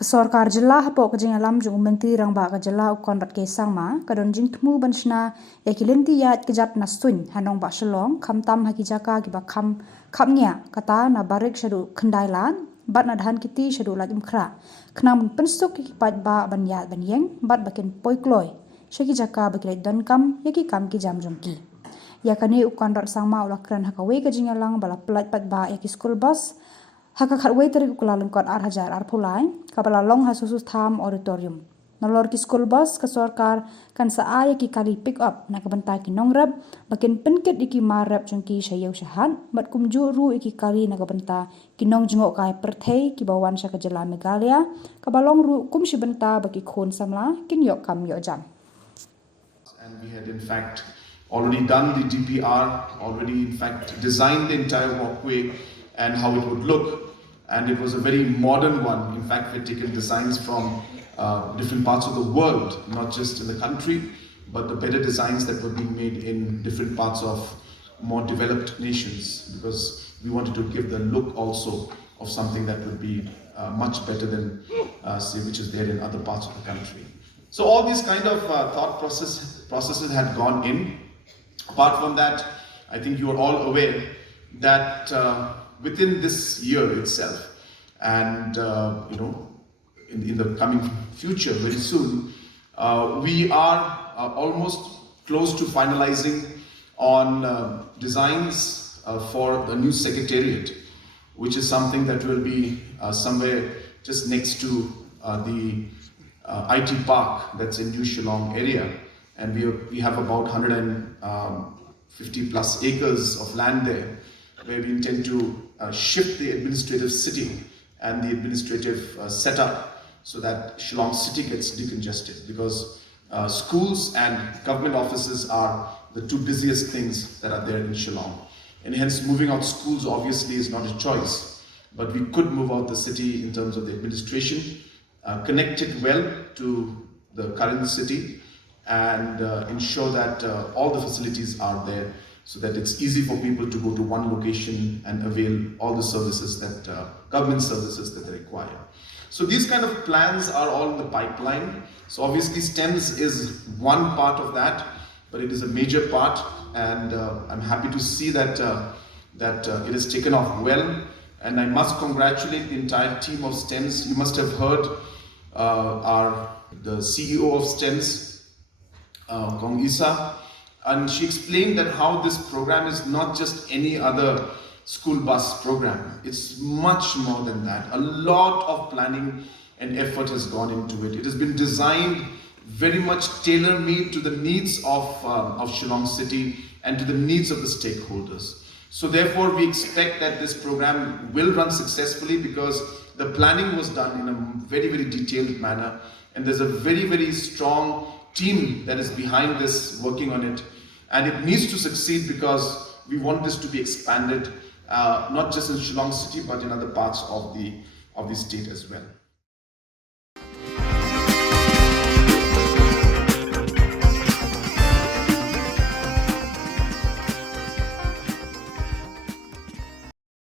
Sorkar Jylla hapoh jingialam jong myntri rangbah Jylla Conrad ke sangma kadon Jingthmu ban Shna Lynti Iaid Kjat na Suiñ Nongbah Shillong khamtam jaka kiba khamngiah kata na Barik shaduh kyndailad bat na Dhanketi shaduh laitumkhrah pynsuk paidbah ban ieng bat bakin kloi jaka bakilait dankam kam ki jam jong ki yakane Conrad sangma ulakran hakawe ke jingialam bala paidbah school bus haka khatway tari kulalung kot hajar pulai kabala long hasusus tham auditorium nolor ki school bus ke Sorkar kan saaya ki kali pick up na kabentai ki Nongrab bakin penket iki marap jongki shayew shahan bat kumju ru iki kali na kabenta ki nong jengok kai perthei ki bawan syaka Jylla Meghalaya kabalong ru kum shibenta baki khon samla kin yok kam yok jam. And we had in fact already done the DPR, already in fact designed the entire walkway and how it would look, and it was a very modern one. In fact, we had taken designs from different parts of the world, not just in the country, but the better designs that were being made in different parts of more developed nations, because we wanted to give the look also of something that would be much better than say which is there in other parts of the country. So all these kind of thought processes had gone in. Apart from that, I think you are all aware that within this year itself, and in the coming future, very soon, we are almost close to finalizing on designs for the new secretariat, which is something that will be somewhere just next to the IT park that's in New Shillong area, and we have about 150 plus acres of land there, where we intend to shift the administrative city and the administrative setup so that Shillong city gets decongested, because schools and government offices are the two busiest things that are there in Shillong, and hence moving out schools obviously is not a choice, but we could move out the city in terms of the administration, connect it well to the current city, and ensure that all the facilities are there, so that it's easy for people to go to one location and avail all the services that government services that they require. So these kind of plans are all in the pipeline. So obviously STEMS is one part of that, but it is a major part, and I'm happy to see that it has taken off well. And I must congratulate the entire team of STEMS. You must have heard the CEO of STEMS, khamngiah, and she explained that how this program is not just any other school bus program. It's much more than that. A lot of planning and effort has gone into it. It has been designed very much tailor-made to the needs of Shillong city and to the needs of the stakeholders. So therefore we expect that this program will run successfully, because the planning was done in a very, very detailed manner, and there's a very, very strong team that is behind this, working on it, and it needs to succeed because we want this to be expanded not just in Shillong city but in other parts of the state as well.